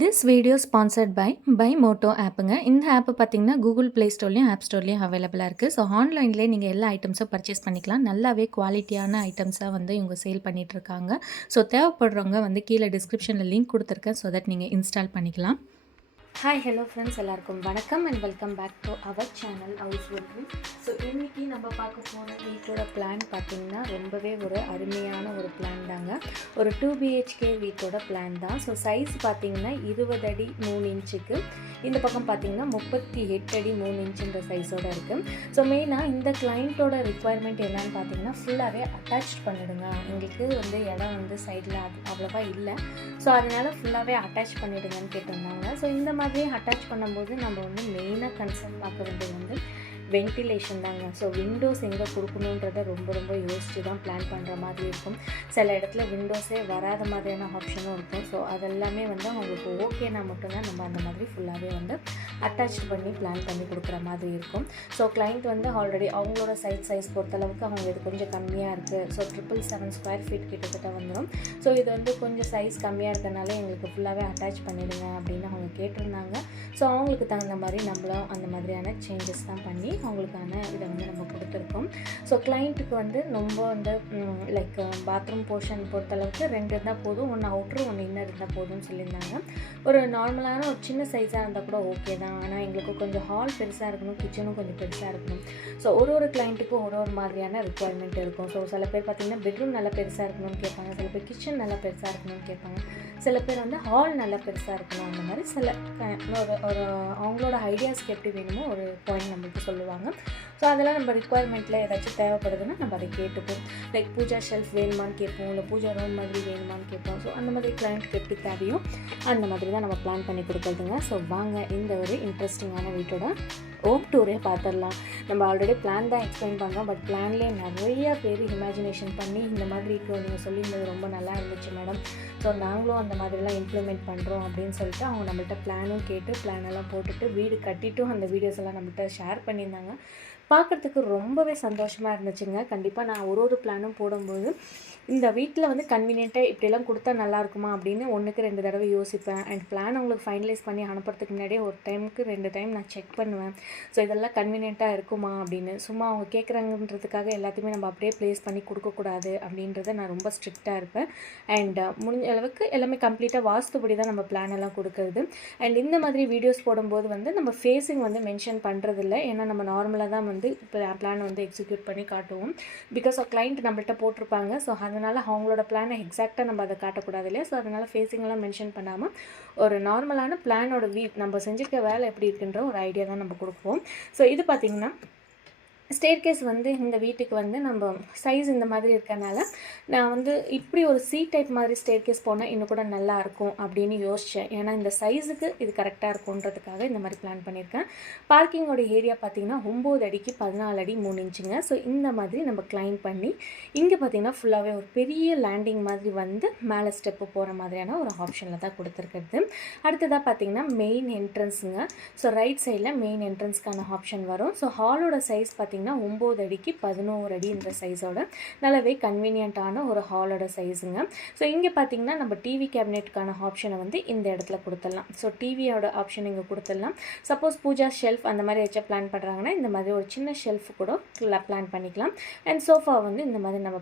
This video sponsored by Moto ஆப்புங்க. இந்த app பார்த்தீங்கன்னா கூகுள் ப்ளே ஸ்டோர்லேயும் ஆப் ஸ்டோர்லேயும் அவைலபிளாக இருக்குது. ஸோ ஆன்லைன்லேயே நீங்கள் எல்லா ஐட்டம்ஸும் பர்ச்சேஸ் பண்ணிக்கலாம். நல்லாவே குவாலிட்டியான ஐட்டம்ஸாக வந்து இவங்க சேல் பண்ணிகிட்ருக்காங்க. ஸோ தேவைப்படுறவங்க வந்து கீழே டிஸ்கிரிப்ஷனில் லிங்க் கொடுத்துருக்கேன். ஸோ தட் நீங்கள் இன்ஸ்டால் பண்ணிக்கலாம். ஹாய் ஹலோ ஃப்ரெண்ட்ஸ், எல்லாருக்கும் வணக்கம் and welcome back to our channel house working. So இன்றைக்கி நம்ம பார்க்க போகிற வீட்டோட பிளான் பார்த்திங்கன்னா ரொம்பவே ஒரு அருமையான ஒரு பிளான் தாங்க. ஒரு 2 BHK வீட்டோட பிளான் தான். ஸோ சைஸ் பார்த்திங்கன்னா 20 அடி 3 இன்ச்சுக்கு, இந்த பக்கம் பார்த்திங்கன்னா 38 அடி 3 இன்ச்சுன்ற சைஸோடு இருக்குது. ஸோ மெயினாக இந்த கிளைண்ட்டோட ரிக்குவயர்மெண்ட் என்னன்னு பார்த்திங்கன்னா ஃபுல்லாகவே அட்டாச் பண்ணிவிடுங்க, எங்களுக்கு வந்து இடம் வந்து சைடில் அவ்வளோவா இல்லை, ஸோ அதனால் ஃபுல்லாகவே அட்டாச் பண்ணிவிடுங்கன்னு கேட்டிருந்தாங்க. ஸோ இந்த மாதிரி அட்டாச் பண்ணும்போது நம்ம வந்து மெயினாக கன்சர்ன் பார்க்க வேண்டியது வந்து வென்டிலேஷன் தாங்க. ஸோ விண்டோஸ் எங்கே கொடுக்கணுன்றதை ரொம்ப யோசித்து தான் பிளான் பண்ணுற மாதிரி இருக்கும். சில இடத்துல விண்டோஸே வராத மாதிரியான ஆப்ஷனும் இருக்கும். ஸோ அதெல்லாமே வந்து அவங்களுக்கு ஓகேனா மட்டும்தான் நம்ம அந்த மாதிரி ஃபுல்லாகவே வந்து அட்டாச் பண்ணி பிளான் பண்ணி கொடுக்குற மாதிரி இருக்கும். ஸோ கிளைண்ட் வந்து ஆல்ரெடி அவங்களோட சைஸ் பொறுத்தளவுக்கு அவங்க இது கொஞ்சம் கம்மியாக இருக்குது, ஸோ 777 ஸ்கொயர் ஃபீட் கிட்டத்தட்ட வந்துடும். ஸோ இது வந்து கொஞ்சம் சைஸ் கம்மியாக இருக்கிறனால எங்களுக்கு ஃபுல்லாகவே அட்டாச் பண்ணிவிடுங்க அப்படின்னு அவங்க கேட்டிருந்தாங்க. ஸோ அவங்களுக்கு தகுந்த மாதிரி நம்மளும் அந்த மாதிரியான சேஞ்சஸ் தான் பண்ணி அவங்களுக்கான இதை வந்து நம்ம கொடுத்துருக்கோம். ஸோ கிளைண்ட்டுக்கு வந்து ரொம்ப வந்து லைக் பாத்ரூம் போர்ஷன் பொறுத்தளவுக்கு 2 இருந்தால் போதும், ஒன்று அவுட்ரு ஒன்று இன்னர் இருந்தால் போதும்னு சொல்லியிருந்தாங்க. ஒரு நார்மலான ஒரு சின்ன சைஸாக இருந்தால் கூட ஓகே தான், ஆனால் எங்களுக்கு கொஞ்சம் ஹால் பெருசாக இருக்கணும், கிச்சனும் கொஞ்சம் பெருசாக இருக்கணும். ஸோ ஒரு கிளைண்ட்டுக்கும் ஒரு மாதிரியான ரிக்குவயர்மெண்ட் இருக்கும். ஸோ சில பேர் பார்த்திங்கன்னா பெட்ரூம் நல்லா பெருசாக இருக்கணும்னு கேட்பாங்க, சில பேர் கிச்சன் நல்லா பெருசாக இருக்கணும்னு கேட்பாங்க, சில பேர் வந்து ஹால் நல்லா பெருசாக இருக்கணும், அந்த மாதிரி சில ஒரு அவங்களோட ஐடியாஸ்க்கு எப்படி வேணுமோ ஒரு பாயிண்ட் நம்மளுக்கு சொல்லுவாங்க. ஸோ அதெல்லாம் நம்ம ரிக்குவயர்மெண்ட்டில் ஏதாச்சும் தேவைப்படுதுன்னா நம்ம அதை கேட்டுப்போம். லைக் பூஜா ஷெல்ஃப் வேணுமான்னு கேட்போம், இல்லை பூஜா ரூம் மாதிரி வேணுமான்னு கேட்போம். ஸோ அந்த மாதிரி கிளைண்ட்டுக்கு எப்படி தேவையோ அந்த மாதிரி தான் நம்ம பிளான் பண்ணி கொடுக்குறதுங்க. ஸோ வாங்க இந்த ஒரு இன்ட்ரெஸ்டிங்கான வீட்டோட ஹோம் டூரே பார்த்துடலாம். நம்ம ஆல்ரெடி பிளான் தான் எக்ஸ்பிளைன் பண்ணுறோம், பட் பிளான்லேயே நிறைய பேர் இமேஜினேஷன் பண்ணி இந்த மாதிரி இப்போ நீங்கள் சொல்லியிருந்தது ரொம்ப நல்லா இருந்துச்சு மேடம், ஸோ நாங்களும் அந்த மாதிரிலாம் இம்ப்ளிமெண்ட் பண்ணுறோம் அப்படின்னு சொல்லிட்டு அவங்க நம்மள்ட்ட பிளானும் கேட்டு பிளானெல்லாம் போட்டுட்டு வீடு கட்டிட்டும் அந்த வீடியோஸ் எல்லாம் நம்மள்ட்ட ஷேர் பண்ணியிருந்தாங்க. பார்க்குறதுக்கு ரொம்பவே சந்தோஷமாக இருந்துச்சுங்க. கண்டிப்பாக நான் ஒரு பிளானும் போடும்போது இந்த வீட்டில் வந்து கன்வீனியண்ட்டாக இப்படியெல்லாம் கொடுத்தா நல்லாயிருக்குமா அப்படின்னு 1க்கு 2 தடவை யோசிப்பேன். அண்ட் பிளான் அவங்களுக்கு ஃபைனலைஸ் பண்ணி அனுப்புறதுக்கு முன்னாடியே ஒரு டைமுக்கு 2 டைம் நான் செக் பண்ணுவேன். ஸோ இதெல்லாம் கன்வீனியண்ட்டாக இருக்குமா அப்படின்னு. சும்மா அவங்க கேட்குறாங்கன்றதுக்காக எல்லாத்தையுமே நம்ம அப்படியே ப்ளேஸ் பண்ணி கொடுக்கக்கூடாது அப்படின்றத நான் ரொம்ப ஸ்ட்ரிக்டாக இருப்பேன். அண்ட் முடிஞ்ச அளவுக்கு எல்லாமே கம்ப்ளீட்டாக வாஸ்துபடி தான் நம்ம பிளான் எல்லாம் கொடுக்குறது. அண்ட் இந்த மாதிரி வீடியோஸ் போடும்போது வந்து நம்ம ஃபேஸிங் வந்து மென்ஷன் பண்ணுறதில்ல, ஏன்னா நம்ம நார்மலாக தான் வந்து பிளான் வந்து எக்ஸிக்யூட் பண்ணி காட்டுவோம். பிகாஸ் கிளைண்ட் நம்மள்ட்ட போட்டிருப்பாங்க. ஸோ அதனால் அவங்களோட பிளானை எக்ஸாக்டாக நம்ம அதை காட்டக்கூடாது இல்லையா. ஸோ அதனால் ஃபேஸிங்கெல்லாம் மென்ஷன் பண்ணாமல் ஒரு நார்மலான பிளானோட நம்ம செஞ்சுருக்க வேலை எப்படி இருக்குன்ற ஒரு ஐடியா தான் நம்ம கொடுப்போம். ஸோ இது பார்த்திங்கன்னா ஸ்டேர்கேஸ் வந்து இந்த வீட்டுக்கு வந்து நம்ம சைஸ் இந்த மாதிரி இருக்கனால நான் வந்து இப்படி ஒரு சி டைப் மாதிரி ஸ்டேர்கேஸ் போனால் இன்னும் கூட நல்லாயிருக்கும் அப்படின்னு யோசித்தேன். ஏன்னா இந்த சைஸுக்கு இது கரெக்டாக இருக்குன்றதுக்காக இந்த மாதிரி பிளான் பண்ணியிருக்கேன். பார்க்கிங்கோட ஏரியா பார்த்திங்கன்னா 9 அடிக்கு 14 அடி 3 இன்ச்சுங்க. ஸோ இந்த மாதிரி நம்ம கிளைம் பண்ணி இங்கே பார்த்திங்கன்னா ஃபுல்லாகவே ஒரு பெரிய லேண்டிங் மாதிரி வந்து மேலே ஸ்டெப்பு போகிற மாதிரியான ஒரு ஆப்ஷனில் தான் கொடுத்துருக்குறது. அடுத்ததாக பார்த்திங்கன்னா மெயின் என்ட்ரன்ஸுங்க. ஸோ ரைட் சைடில் மெயின் என்ட்ரன்ஸ்க்கான ஆப்ஷன் வரும். ஸோ ஹாலோட சைஸ் பார்த்திங்கன்னா 9 அடிக்கு 11 அடி இந்த சைஸோட நல்லாவே கன்வீனியண்ட்டான ஒரு ஹாலோட சைஸுங்க. ஸோ இங்கே பார்த்தீங்கன்னா நம்ம டிவி கேபினெட்டுக்கான ஆப்ஷனை வந்து இந்த இடத்துல கொடுத்துடலாம். ஸோ டிவியோட ஆப்ஷன் இங்கே கொடுத்துடலாம். சப்போஸ் பூஜா ஷெல்ஃப் அந்த மாதிரி ஏதாச்சும் பிளான் பண்ணுறாங்கன்னா இந்த மாதிரி ஒரு சின்ன ஷெல்ஃப் கூட பிளான் பண்ணிக்கலாம். அண்ட் சோஃபா வந்து இந்த மாதிரி நம்ம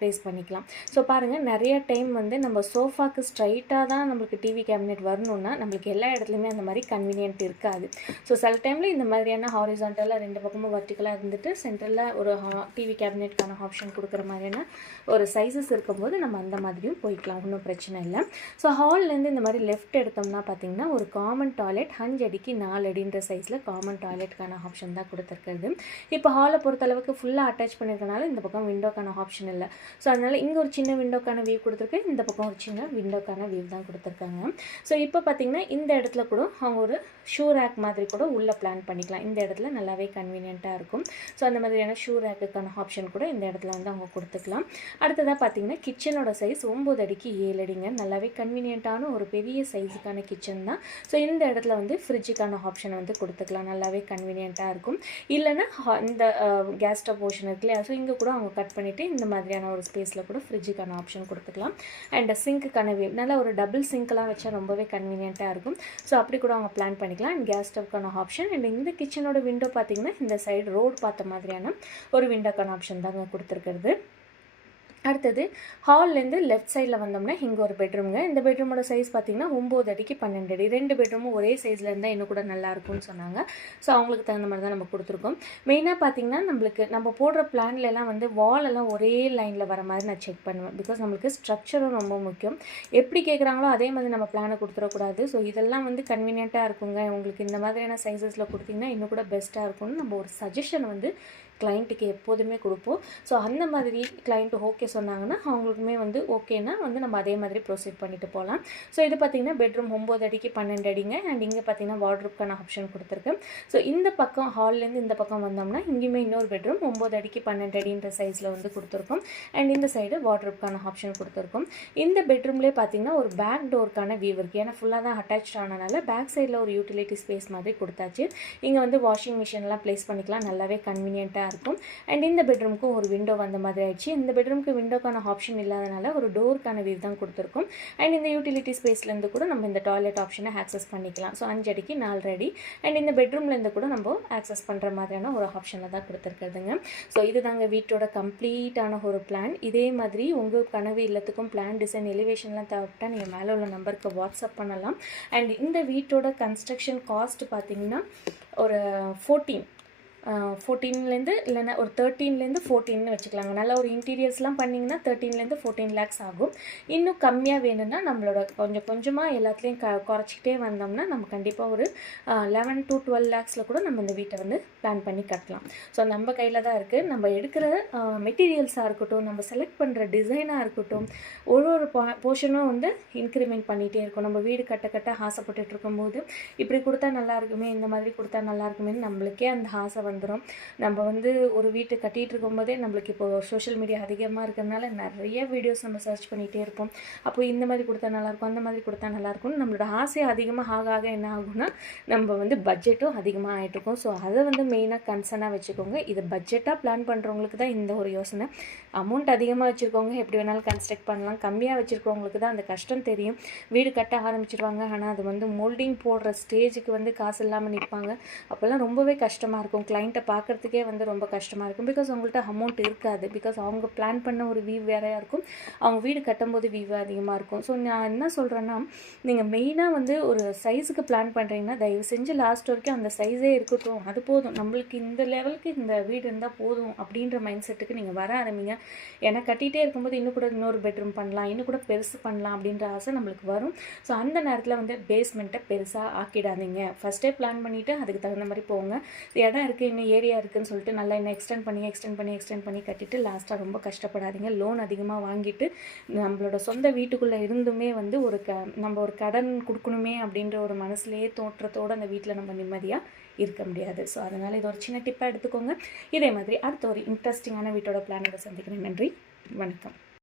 ப்ளேஸ் பண்ணிக்கலாம். ஸோ பாருங்கள், நிறைய டைம் வந்து நம்ம சோஃபாக்கு ஸ்ட்ரைட்டாக தான் நம்மளுக்கு டிவி கேபினெட் வரணும்னா நம்மளுக்கு எல்லா இடத்துலையுமே அந்த மாதிரி கன்வீனியன்ட் இருக்காது. ஸோ சில டைமில் இந்த மாதிரியான ஹாரிசான்டலாக 2 பக்கமும் வர்டிக்கலாக இருந்துட்டு சென்டரில் ஒரு டிவி கேபினெட்டுக்கான ஆப்ஷன் கொடுக்குற மாதிரியான ஒரு சைஸஸ் இருக்கும்போது நம்ம அந்த மாதிரியும் போய்க்கலாம், ஒன்றும் பிரச்சனை இல்லை. ஸோ ஹால்லேருந்து இந்த மாதிரி லெஃப்ட் எடுத்தோம்னா பார்த்திங்கன்னா ஒரு காமன் டாய்லெட் 5 அடிக்கு 4 அடின்ற சைஸில் காமன் டாய்லெட்டுக்கான ஆப்ஷன் தான் கொடுத்துருக்குறது. இப்போ ஹாலை பொறுத்தளவுக்கு ஃபுல்லாக அட்டாச் பண்ணியிருக்கனால இந்த பக்கம் விண்டோக்கான ஆப்ஷன் இல்லை. ஸோ அதனால் இங்கே ஒரு சின்ன விண்டோக்கான வியூ கொடுத்துருக்கேன், இந்த பக்கம் ஒரு சின்ன விண்டோக்கான வியூ தான் கொடுத்துருக்காங்க. ஸோ இப்போ பார்த்திங்கன்னா இந்த இடத்துல கூட அவங்க ஒரு ஷூ ரேக் மாதிரி கூட உள்ளே பிளான் பண்ணிக்கலாம். இந்த இடத்துல நல்லாவே கன்வீனியண்ட்டாக இருக்கும். ஸோ அந்த மாதிரியான ஷூ ரேக்குக்கான ஆப்ஷன் கூட இந்த இடத்துல வந்து அவங்க கொடுத்துக்கலாம். அடுத்ததாக பார்த்தீங்கன்னா கிச்சனோட சைஸ் 9 அடிக்கு 7 அடிங்க. நல்லாவே கன்வீனியண்ட்டான ஒரு பெரிய சைஸுக்கான கிச்சன் தான். ஸோ இந்த இடத்துல வந்து ஃப்ரிட்ஜுக்கான ஆப்ஷனை வந்து கொடுத்துக்கலாம். நல்லாவே கன்வீனியண்ட்டாக இருக்கும். இல்லைன்னா இந்த கேஸ் ஸ்டவ் போர்ஷன் இருக்கு இல்லையா, ஸோ இங்கே கூட அவங்க கட் பண்ணிவிட்டு இந்த மாதிரியான ஒரு ஸ்பேஸில் கூட ஃப்ரிட்ஜுக்கான ஆப்ஷன் கொடுத்துக்கலாம். அண்ட் சிங்க்குக்கான நல்லா ஒரு டபுள் சிங்க்லாம் வச்சா ரொம்பவே கன்வீனியண்ட்டாக இருக்கும். ஸோ அப்படி கூட அவங்க பிளான் பண்ணிக்கலாம். அண்ட் கேஸ் ஸ்டவ்க்கான ஆப்ஷன் அண்ட் இந்த கிச்சனோட விண்டோ பார்த்தீங்கன்னா இந்த சைடு ரோடு பார்த்த மாதிரியான ஒரு விண்டோக்கான ஆப்ஷன் தாங்க கொடுத்துருக்கிறது. அடுத்தது ஹால்லேருந்து லெஃப்ட் சைடில் வந்தோம்னா இங்கே ஒரு பெட்ரூம்ங்க. இந்த பெட்ரூமோட சைஸ் பார்த்திங்கன்னா 9 அடிக்கு 12 அடி. 2 பெட்ரூமும் ஒரே சைஸில் இருந்தால் இன்னும் கூட நல்லாயிருக்கும்னு சொன்னாங்க. ஸோ அவங்களுக்கு தகுந்த மாதிரி தான் நம்ம கொடுத்துருக்கோம். மெயினாக பார்த்திங்கன்னா நம்ம போடுற பிளான்லலாம் வந்து வாலெல்லாம் ஒரே லைனில் வர மாதிரி நான் செக் பண்ணுவேன். பிகாஸ் நம்மளுக்கு ஸ்ட்ரக்சரும் ரொம்ப முக்கியம். எப்படி கேட்குறாங்களோ அதே மாதிரி நம்ம பிளானை கொடுத்துடக்கூடாது. ஸோ இதெல்லாம் வந்து கன்வீனியண்ட்டாக இருக்குங்க, உங்களுக்கு இந்த மாதிரியான சைஸஸில் கொடுத்திங்கன்னா இன்னும் கூட பெஸ்ட்டாக இருக்கும்னு நம்ம ஒரு சஜஷன் வந்து கிளைண்ட்டுக்கு எப்போதுமே கொடுப்போம். ஸோ அந்த மாதிரி கிளைண்ட்டு ஓகே சொன்னாங்கன்னா அவங்களுக்குமே வந்து ஓகேனா வந்து நம்ம அதே மாதிரி ப்ரொசீட் பண்ணிட்டு போகலாம். ஸோ இது பார்த்திங்கன்னா பெட்ரூம் 9 அடிக்கு 12 அடிங்க. அண்ட் இங்கே பார்த்திங்கன்னா வார்ட்ரோப்க்கான ஆப்ஷன் கொடுத்துருக்கேன். ஸோ இந்த பக்கம் ஹால்லேருந்து இந்த பக்கம் வந்தோம்னா இங்கேயுமே இன்னொரு பெட்ரூம் 9 அடிக்கு 12 அடின்ற சைஸில் வந்து கொடுத்துருக்கோம். அண்ட் இந்த சைடு வார்ட்ரோப்க்கான ஆப்ஷன் கொடுத்துருக்கோம். இந்த பெட்ரூம்லேயே பார்த்திங்கன்னா ஒரு பேக் டோருக்கான வியூ இருக்குது. ஏன்னா ஃபுல்லாக தான் அட்டாச் ஆனனால பேக் சைடில் ஒரு யூட்டிலிட்டி ஸ்பேஸ் மாதிரி கொடுத்தாச்சு. இங்கே வந்து வாஷிங் மிஷின்லாம் ப்ளேஸ் பண்ணிக்கலாம். நல்லாவே கன்வீனியண்ட்டாக இருக்கும். அண்ட் இந்த பெட்ரூமுக்கும் ஒரு விண்டோ வந்த மாதிரி ஆயிடுச்சு. இந்த பெட்ரூமுக்கு விண்டோக்கான ஆப்ஷன் இல்லாதனால ஒரு டோருக்கான வியூ தான் கொடுத்துருக்கும். அண்ட் இந்த யூட்டிலிட்டி ஸ்பேஸ்லேருந்து கூட நம்ம இந்த டாய்லெட் ஆப்ஷனை ஆக்சஸ் பண்ணிக்கலாம். ஸோ 5 அடிக்கு 4 அடி. அண்ட் இந்த பெட்ரூம்லேருந்து கூட நம்ம ஆக்சஸ் பண்ணுற மாதிரியான ஒரு ஆப்ஷனை தான் கொடுத்துருக்குறதுங்க. ஸோ இது தாங்க வீட்டோட கம்ப்ளீட்டான ஒரு பிளான். இதே மாதிரி உங்கள் கனவு இல்லத்துக்கும் பிளான் டிசைன் எலிவேஷன்லாம் தேவைப்பட்டால் நீங்கள் மேலே உள்ள நம்பருக்கு வாட்ஸ்அப் பண்ணலாம். அண்ட் இந்த வீட்டோட கன்ஸ்ட்ரக்ஷன் காஸ்ட் பார்த்திங்கன்னா ஒரு 14லேருந்து இல்லைன்னா ஒரு 13லேருந்து 14ன்னு வச்சுக்கலாங்க. நல்லா ஒரு இன்டீரியர்ஸ்லாம் பண்ணிங்கன்னா 13லேருந்து 14 லேக்ஸ் ஆகும். இன்னும் கம்மியாக வேணும்னா நம்மளோட கொஞ்சமாக எல்லாத்துலேயும் குறைச்சிக்கிட்டே வந்தோம்னா நம்ம கண்டிப்பாக ஒரு 11 to 12 லேக்ஸில் கூட நம்ம இந்த வீட்டை வந்து பிளான் பண்ணி கட்டலாம். ஸோ நம்ம கையில் தான் இருக்குது. நம்ம எடுக்கிற மெட்டீரியல்ஸாக இருக்கட்டும், நம்ம செலக்ட் பண்ணுற டிசைனாக இருக்கட்டும், ஒரு போர்ஷனும் வந்து இன்க்ரிமெண்ட் பண்ணிகிட்டே இருக்கும். நம்ம வீடு கட்ட ஆசைப்பட்டுட்டு இருக்கும்போது இப்படி கொடுத்தா நல்லா இருக்குமே, இந்த மாதிரி கொடுத்தா நல்லா இருக்குமேன்னு நம்மளுக்கே அந்த ஆசை வந்துடும். நம்ம வந்து ஒரு வீட்டு கட்டிகிட்டு இருக்கும்போதே நம்மளுக்கு இப்போ சோஷியல் மீடியா அதிகமாக இருக்கிறதுனால நிறைய வீடியோஸ் நம்ம சர்ச் பண்ணிகிட்டே இருப்போம். அப்போ இந்த மாதிரி கொடுத்தா நல்லாயிருக்கும், அந்த மாதிரி கொடுத்தா நல்லாயிருக்கும்னு நம்மளோட ஆசை அதிகமாக ஆக என்ன ஆகும்னா நம்ம வந்து பட்ஜெட்டும் அதிகமாக ஆகிட்ருக்கோம். ஸோ அதை வந்து மெயினாக கன்சர்னாக வச்சுக்கோங்க. இது பட்ஜெட்டாக பிளான் பண்ணுறவங்களுக்கு தான் இந்த ஒரு யோசனை. அமௌண்ட் அதிகமாக வச்சுருக்கவங்க எப்படி வேணாலும் கன்ஸ்ட்ரக்ட் பண்ணலாம். கம்மியாக வச்சுருக்கவங்களுக்கு தான் அந்த கஷ்டம் தெரியும். வீடு கட்ட ஆரம்பிச்சிருவாங்க, ஆனால் அது வந்து மோல்டிங் போடுற ஸ்டேஜுக்கு வந்து காசு இல்லாமல் நிற்பாங்க. அப்போல்லாம் ரொம்பவே கஷ்டமாக இருக்கும். கிளைண்ட்டை பார்க்குறதுக்கே வந்து ரொம்ப கஷ்டமாக இருக்கும். பிகாஸ் அவங்கள்ட்ட அமௌண்ட் இருக்காது. பிகாஸ் அவங்க பிளான் பண்ண ஒரு வியூ வேறையாக இருக்கும், அவங்க வீடு கட்டும்போது வியூ அதிகமாக இருக்கும். ஸோ நான் என்ன சொல்கிறேன்னா, நீங்கள் மெயினாக வந்து ஒரு சைஸுக்கு பிளான் பண்ணுறீங்கன்னா தயவு செஞ்சு லாஸ்ட் வரைக்கும் அந்த சைஸே இருக்கட்டும், அது போதும், நம்மளுக்கு இந்த லெவலுக்கு இந்த வீடு இருந்தால் போதும் அப்படின்ற மைண்ட் செட்டுக்கு நீங்கள் வர ஆரம்பிங்க. ஏன்னா கட்டிகிட்டே இருக்கும்போது இன்னும் கூட இன்னொரு பெட்ரூம் பண்ணலாம், இன்னும் கூட பெருசு பண்ணலாம் அப்படின்ற ஆசை நம்மளுக்கு வரும். ஸோ அந்த நேரத்தில் வந்து பேஸ்மெண்ட்டை பெருசாக ஆக்கிடாதீங்க. ஃபஸ்ட்டே பிளான் பண்ணிவிட்டு அதுக்கு தகுந்த மாதிரி போங்க. இடம் இருக்குது, இன்னும் ஏரியா இருக்குதுன்னு சொல்லிட்டு நல்லா இன்னும் எக்ஸ்டெண்ட் பண்ணி கட்டிட்டு லாஸ்ட்டாக ரொம்ப கஷ்டப்படாதீங்க. லோன் அதிகமாக வாங்கிட்டு நம்மளோட சொந்த வீட்டுக்குள்ளே இருந்துமே வந்து நம்ம ஒரு கடன் கொடுக்கணுமே அப்படின்ற ஒரு மனசுலேயே தோற்றத்தோடு அந்த வீட்டில் நம்ம நிம்மதியாக இருக்க முடியாது. ஸோ அதனால் இது ஒரு சின்ன டிப்பாக எடுத்துக்கோங்க. இதே மாதிரி அடுத்த ஒரு இன்ட்ரெஸ்டிங்கான வீட்டோட பிளானோட சந்திக்கிறேன். நன்றி, வணக்கம்.